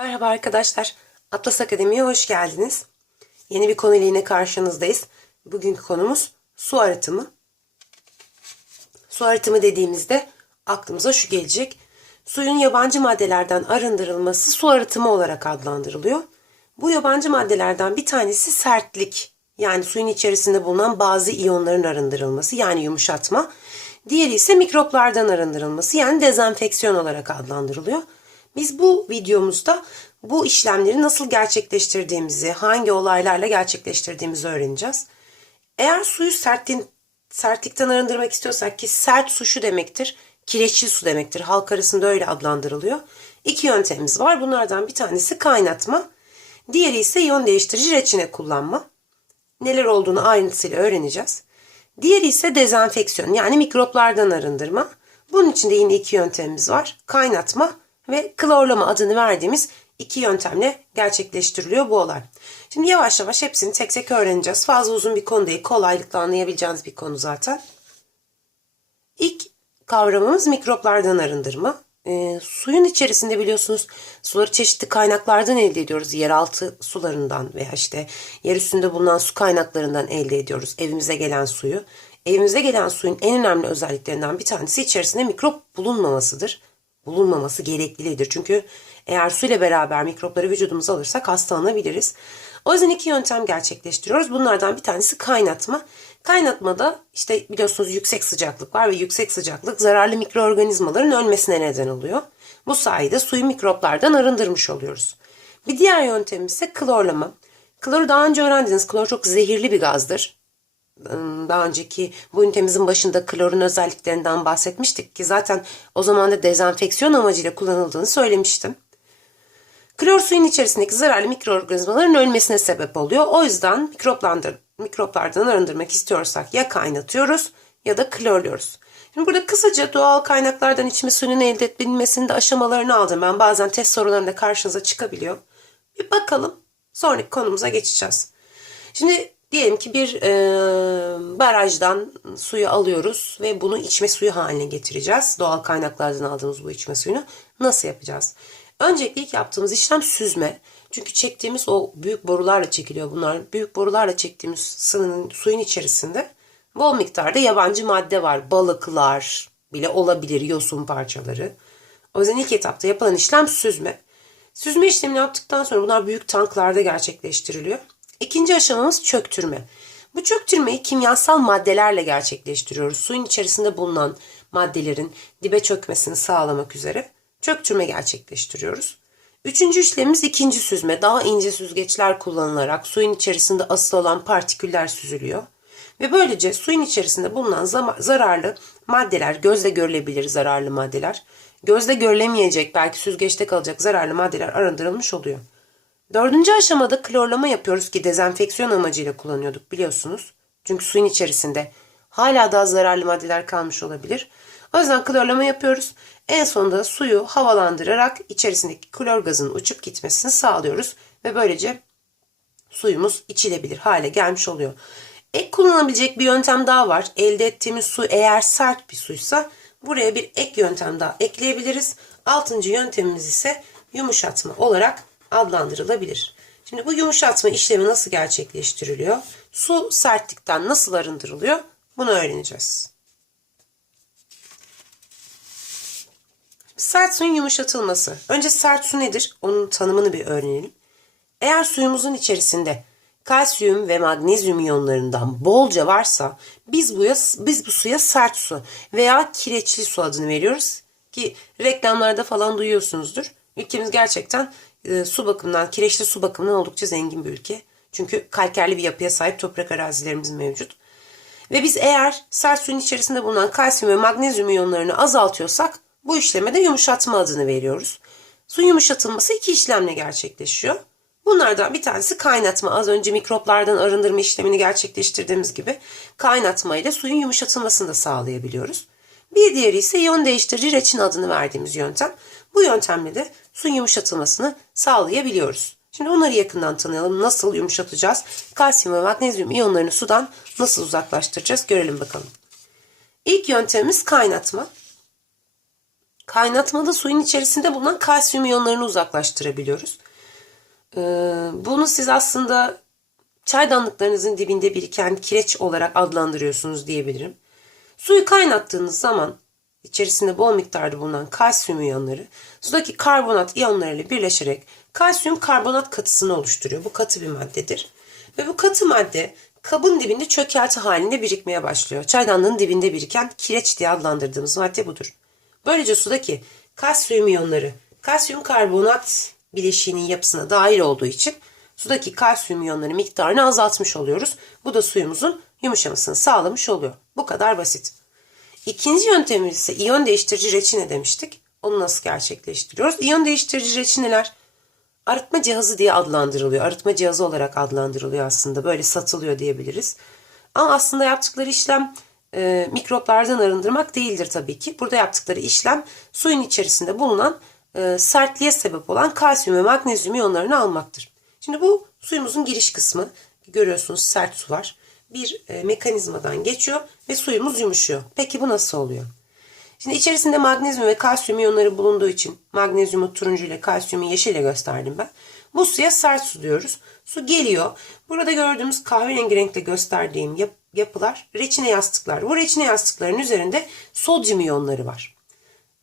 Merhaba arkadaşlar. Atlas Akademi'ye hoş geldiniz. Yeni bir konuyla yine karşınızdayız. Bugünkü konumuz su arıtımı. Su arıtımı dediğimizde aklımıza şu gelecek. Suyun yabancı maddelerden arındırılması su arıtımı olarak adlandırılıyor. Bu yabancı maddelerden bir tanesi sertlik. Yani suyun içerisinde bulunan bazı iyonların arındırılması yani yumuşatma. Diğeri ise mikroplardan arındırılması yani dezenfeksiyon olarak adlandırılıyor. Biz bu videomuzda bu işlemleri nasıl gerçekleştirdiğimizi, hangi olaylarla gerçekleştirdiğimizi öğreneceğiz. Eğer suyu sertliğin, sertlikten arındırmak istiyorsak ki sert su şu demektir, kireçli su demektir. Halk arasında öyle adlandırılıyor. İki yöntemimiz var. Bunlardan bir tanesi kaynatma, diğeri ise iyon değiştirici reçine kullanma. Neler olduğunu ayrıntısıyla öğreneceğiz. Diğeri ise dezenfeksiyon yani mikroplardan arındırma. Bunun için de yine iki yöntemimiz var. Kaynatma ve klorlama adını verdiğimiz iki yöntemle gerçekleştiriliyor bu olay. Şimdi yavaş yavaş hepsini tek tek öğreneceğiz. Fazla uzun bir konu değil. Kolaylıkla anlayabileceğiniz bir konu zaten. İlk kavramımız mikroplardan arındırma. E, suyun içerisinde biliyorsunuz suları çeşitli kaynaklardan elde ediyoruz. Yeraltı sularından veya işte yer üstünde bulunan su kaynaklarından elde ediyoruz evimize gelen suyu. Evimize gelen suyun en önemli özelliklerinden bir tanesi içerisinde mikrop bulunmamasıdır. Bulunmaması gereklidir. Çünkü eğer su ile beraber mikropları vücudumuza alırsak hastalanabiliriz. O yüzden iki yöntem gerçekleştiriyoruz. Bunlardan bir tanesi kaynatma. Kaynatmada işte biliyorsunuz yüksek sıcaklık var ve yüksek sıcaklık zararlı mikroorganizmaların ölmesine neden oluyor. Bu sayede suyu mikroplardan arındırmış oluyoruz. Bir diğer yöntem ise klorlama. Kloru daha önce öğrendiniz. Klor çok zehirli bir gazdır. Daha önceki bu ünitemizin başında klorun özelliklerinden bahsetmiştik ki zaten o zaman da dezenfeksiyon amacıyla kullanıldığını söylemiştim. Klor suyun içerisindeki zararlı mikroorganizmaların ölmesine sebep oluyor. O yüzden mikroplandır, mikroplardan arındırmak istiyorsak ya kaynatıyoruz ya da klorluyoruz. Şimdi burada kısaca doğal kaynaklardan içme suyunun elde edilmesinin de aşamalarını aldım. Ben bazen test sorularında karşınıza çıkabiliyor. Bir bakalım sonraki konumuza geçeceğiz. Şimdi diyelim ki bir e, barajdan suyu alıyoruz ve bunu içme suyu haline getireceğiz. Doğal kaynaklardan aldığımız bu içme suyunu nasıl yapacağız? Öncelikle ilk yaptığımız işlem süzme. Çünkü çektiğimiz o büyük borularla çekiliyor bunlar. Büyük borularla çektiğimiz sıvının suyun içerisinde bol miktarda yabancı madde var. Balıklar bile olabilir, yosun parçaları. O yüzden ilk etapta yapılan işlem süzme. Süzme işlemini yaptıktan sonra bunlar büyük tanklarda gerçekleştiriliyor. İkinci aşamamız çöktürme. Bu çöktürmeyi kimyasal maddelerle gerçekleştiriyoruz. Suyun içerisinde bulunan maddelerin dibe çökmesini sağlamak üzere çöktürme gerçekleştiriyoruz. Üçüncü işlemimiz ikinci süzme. Daha ince süzgeçler kullanılarak suyun içerisinde asıl olan partiküller süzülüyor. Ve böylece suyun içerisinde bulunan zararlı maddeler, gözle görülebilir zararlı maddeler, gözle görülemeyecek belki süzgeçte kalacak zararlı maddeler arındırılmış oluyor. Dördüncü aşamada klorlama yapıyoruz ki dezenfeksiyon amacıyla kullanıyorduk biliyorsunuz. Çünkü suyun içerisinde hala daha zararlı maddeler kalmış olabilir. O yüzden klorlama yapıyoruz. En sonunda suyu havalandırarak içerisindeki klor gazının uçup gitmesini sağlıyoruz. Ve böylece suyumuz içilebilir hale gelmiş oluyor. Ek kullanabilecek bir yöntem daha var. Elde ettiğimiz su eğer sert bir suysa buraya bir ek yöntem daha ekleyebiliriz. Altıncı yöntemimiz ise yumuşatma olarak adlandırılabilir. Şimdi bu yumuşatma işlemi nasıl gerçekleştiriliyor? Su sertlikten nasıl arındırılıyor? Bunu öğreneceğiz. Sert suyun yumuşatılması. Önce sert su nedir? Onun tanımını bir öğrenelim. Eğer suyumuzun içerisinde kalsiyum ve magnezyum iyonlarından bolca varsa biz bu, biz bu suya sert su veya kireçli su adını veriyoruz. Ki reklamlarda falan duyuyorsunuzdur. Ülkemiz gerçekten e, su bakımından, kireçli su bakımından oldukça zengin bir ülke. Çünkü kalkerli bir yapıya sahip toprak arazilerimiz mevcut. Ve biz eğer sert suyun içerisinde bulunan kalsiyum ve magnezyum iyonlarını azaltıyorsak bu işleme de yumuşatma adını veriyoruz. Su yumuşatılması iki işlemle gerçekleşiyor. Bunlardan bir tanesi kaynatma. Az önce mikroplardan arındırma işlemini gerçekleştirdiğimiz gibi kaynatma suyun yumuşatılmasını da sağlayabiliyoruz. Bir diğeri ise iyon değiştirici reçin adını verdiğimiz yöntem. Bu yöntemle de suyun yumuşatılmasını sağlayabiliyoruz. Şimdi onları yakından tanıyalım. Nasıl yumuşatacağız? Kalsiyum ve magnezyum iyonlarını sudan nasıl uzaklaştıracağız? Görelim bakalım. İlk yöntemimiz kaynatma. kaynatmada suyun içerisinde bulunan kalsiyum iyonlarını uzaklaştırabiliyoruz. Ee, bunu siz aslında çaydanlıklarınızın dibinde biriken kireç olarak adlandırıyorsunuz diyebilirim. Suyu kaynattığınız zaman içerisinde bol miktarda bulunan kalsiyum iyonları sudaki karbonat iyonlarıyla birleşerek kalsiyum karbonat katısını oluşturuyor. Bu katı bir maddedir. Ve bu katı madde kabın dibinde çökelti halinde birikmeye başlıyor. Çaydanlığın dibinde biriken kireç diye adlandırdığımız madde budur. Böylece sudaki kalsiyum iyonları kalsiyum karbonat bileşiğinin yapısına dahil olduğu için sudaki kalsiyum iyonları miktarını azaltmış oluyoruz. Bu da suyumuzun yumuşamasını sağlamış oluyor. Bu kadar basit. İkinci yöntemimiz ise iyon değiştirici reçine demiştik. Onu nasıl gerçekleştiriyoruz? İyon değiştirici reçineler arıtma cihazı diye adlandırılıyor. Arıtma cihazı olarak adlandırılıyor aslında. Böyle satılıyor diyebiliriz. Ama aslında yaptıkları işlem e, mikroplardan arındırmak değildir tabii ki. Burada yaptıkları işlem suyun içerisinde bulunan e, sertliğe sebep olan kalsiyum ve magnezyum iyonlarını almaktır. Şimdi bu suyumuzun giriş kısmı. Görüyorsunuz sert su var. Bir e, mekanizmadan geçiyor ve suyumuz yumuşuyor. Peki bu nasıl oluyor? Şimdi içerisinde magnezyum ve kalsiyum iyonları bulunduğu için magnezyumu turuncu ile kalsiyumu yeşil ile gösterdim ben. Bu suya sert su diyoruz. Su geliyor. Burada gördüğümüz kahverengi renkte gösterdiğim yap- yapılar reçine yastıklar. Bu reçine yastıkların üzerinde sodyum iyonları var.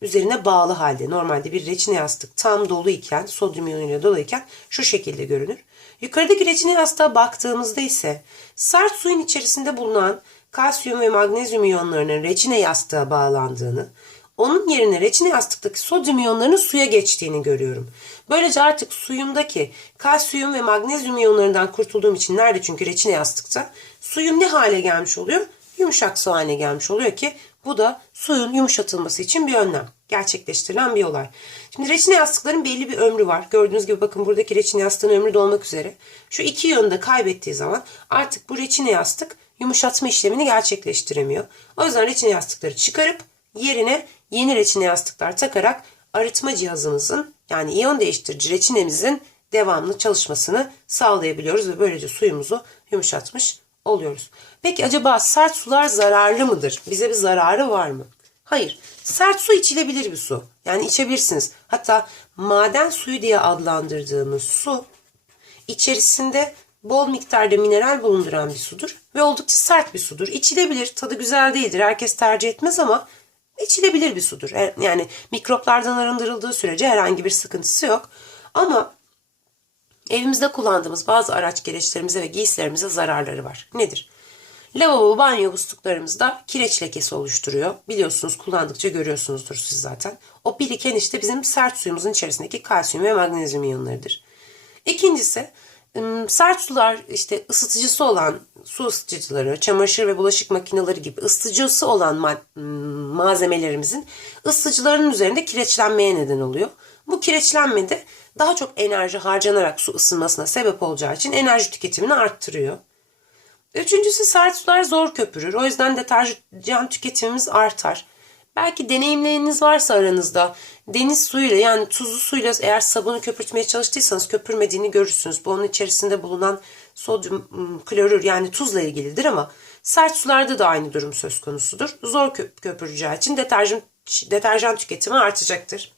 Üzerine bağlı halde normalde bir reçine yastık tam dolu iken sodyum iyonuyla doluyken şu şekilde görünür. Yukarıdaki reçine yastığa baktığımızda ise sert suyun içerisinde bulunan kalsiyum ve magnezyum iyonlarının reçine yastığa bağlandığını, onun yerine reçine yastıktaki sodyum iyonlarının suya geçtiğini görüyorum. Böylece artık suyumdaki kalsiyum ve magnezyum iyonlarından kurtulduğum için nerede çünkü reçine yastıkta suyum ne hale gelmiş oluyor? Yumuşak su haline gelmiş oluyor ki bu da suyun yumuşatılması için bir önlem. Gerçekleştirilen bir olay. Şimdi reçine yastıkların belli bir ömrü var. Gördüğünüz gibi bakın buradaki reçine yastığın ömrü dolmak üzere. Şu iki yönü de kaybettiği zaman artık bu reçine yastık yumuşatma işlemini gerçekleştiremiyor. O yüzden reçine yastıkları çıkarıp yerine yeni reçine yastıklar takarak arıtma cihazımızın yani iyon değiştirici reçinemizin devamlı çalışmasını sağlayabiliyoruz ve böylece suyumuzu yumuşatmış oluyoruz. Peki acaba sert sular zararlı mıdır? Bize bir zararı var mı? Hayır. Sert su içilebilir bir su. Yani içebilirsiniz. Hatta maden suyu diye adlandırdığımız su içerisinde bol miktarda mineral bulunduran bir sudur ve oldukça sert bir sudur. İçilebilir, tadı güzel değildir. Herkes tercih etmez ama içilebilir bir sudur. E, Yani mikroplardan arındırıldığı sürece herhangi bir sıkıntısı yok. Ama evimizde kullandığımız bazı araç gereçlerimize ve giysilerimize zararları var. Nedir? Lavabo banyo musluklarımızda kireç lekesi oluşturuyor. Biliyorsunuz kullandıkça görüyorsunuzdur siz zaten. O biriken işte bizim sert suyumuzun içerisindeki kalsiyum ve magnezyum iyonlarıdır. İkincisi sert sular işte ısıtıcısı olan su ısıtıcıları, çamaşır ve bulaşık makineleri gibi ısıtıcısı olan ma- malzemelerimizin ısıtıcıların üzerinde kireçlenmeye neden oluyor. Bu kireçlenme de daha çok enerji harcanarak su ısınmasına sebep olacağı için enerji tüketimini arttırıyor. Üçüncüsü sert sular zor köpürür. O yüzden deterjan tüketimimiz artar. Belki deneyimleriniz varsa aranızda deniz suyuyla yani tuzlu suyla eğer sabunu köpürtmeye çalıştıysanız köpürmediğini görürsünüz. Bu onun içerisinde bulunan sodyum ım, klorür yani tuzla ilgilidir ama sert sularda da aynı durum söz konusudur. Zor köp köpüreceği için deterjan, deterjan tüketimi artacaktır.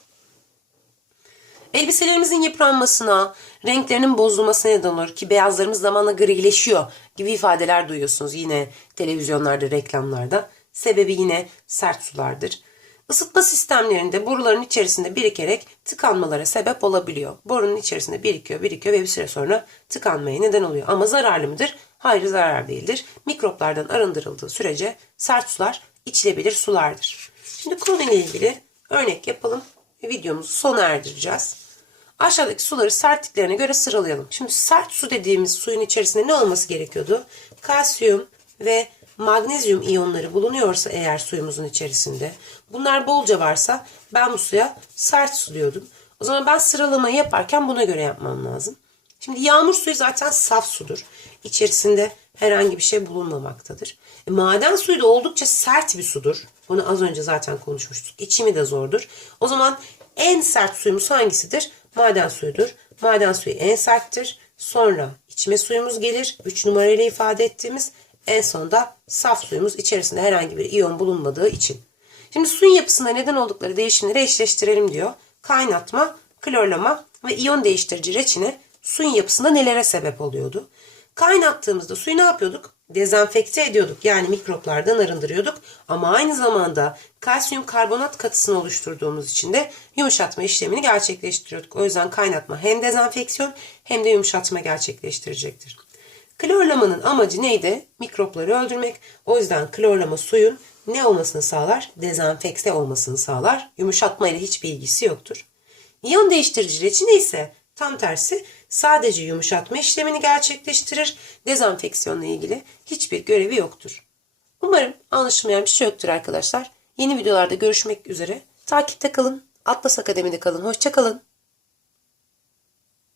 Elbiselerimizin yıpranmasına, renklerinin bozulmasına neden olur ki beyazlarımız zamanla grileşiyor gibi ifadeler duyuyorsunuz yine televizyonlarda, reklamlarda. Sebebi yine sert sulardır. Isıtma sistemlerinde boruların içerisinde birikerek tıkanmalara sebep olabiliyor. Borunun içerisinde birikiyor, birikiyor ve bir süre sonra tıkanmaya neden oluyor. Ama zararlı mıdır? Hayır zarar değildir. Mikroplardan arındırıldığı sürece sert sular içilebilir sulardır. Şimdi konuyla ilgili örnek yapalım ve videomuzu sona erdireceğiz. Aşağıdaki suları sertliklerine göre sıralayalım. Şimdi sert su dediğimiz suyun içerisinde ne olması gerekiyordu? Kalsiyum ve magnezyum iyonları bulunuyorsa eğer suyumuzun içerisinde bunlar bolca varsa ben bu suya sert su diyordum. O zaman ben sıralamayı yaparken buna göre yapmam lazım. Şimdi yağmur suyu zaten saf sudur. İçerisinde herhangi bir şey bulunmamaktadır. E, maden suyu da oldukça sert bir sudur. Bunu az önce zaten konuşmuştuk. İçimi de zordur. O zaman en sert suyumuz hangisidir? Maden suyudur. Maden suyu en serttir. Sonra içme suyumuz gelir. 3 numarayla ifade ettiğimiz en sonda saf suyumuz içerisinde herhangi bir iyon bulunmadığı için. Şimdi suyun yapısında neden oldukları değişimleri eşleştirelim diyor. Kaynatma, klorlama ve iyon değiştirici reçine suyun yapısında nelere sebep oluyordu? Kaynattığımızda suyu ne yapıyorduk? Dezenfekte ediyorduk. Yani mikroplardan arındırıyorduk. Ama aynı zamanda kalsiyum karbonat katısını oluşturduğumuz için de yumuşatma işlemini gerçekleştiriyorduk. O yüzden kaynatma hem dezenfeksiyon hem de yumuşatma gerçekleştirecektir. Klorlamanın amacı neydi? Mikropları öldürmek. O yüzden klorlama suyun ne olmasını sağlar? Dezenfekte olmasını sağlar. Yumuşatma ile hiçbir ilgisi yoktur. İyon değiştirici reçine ise tam tersi sadece yumuşatma işlemini gerçekleştirir. Dezenfeksiyonla ilgili hiçbir görevi yoktur. Umarım anlaşılmayan bir şey yoktur arkadaşlar. Yeni videolarda görüşmek üzere. Takipte kalın. Atlas Akademi'de kalın. Hoşça kalın.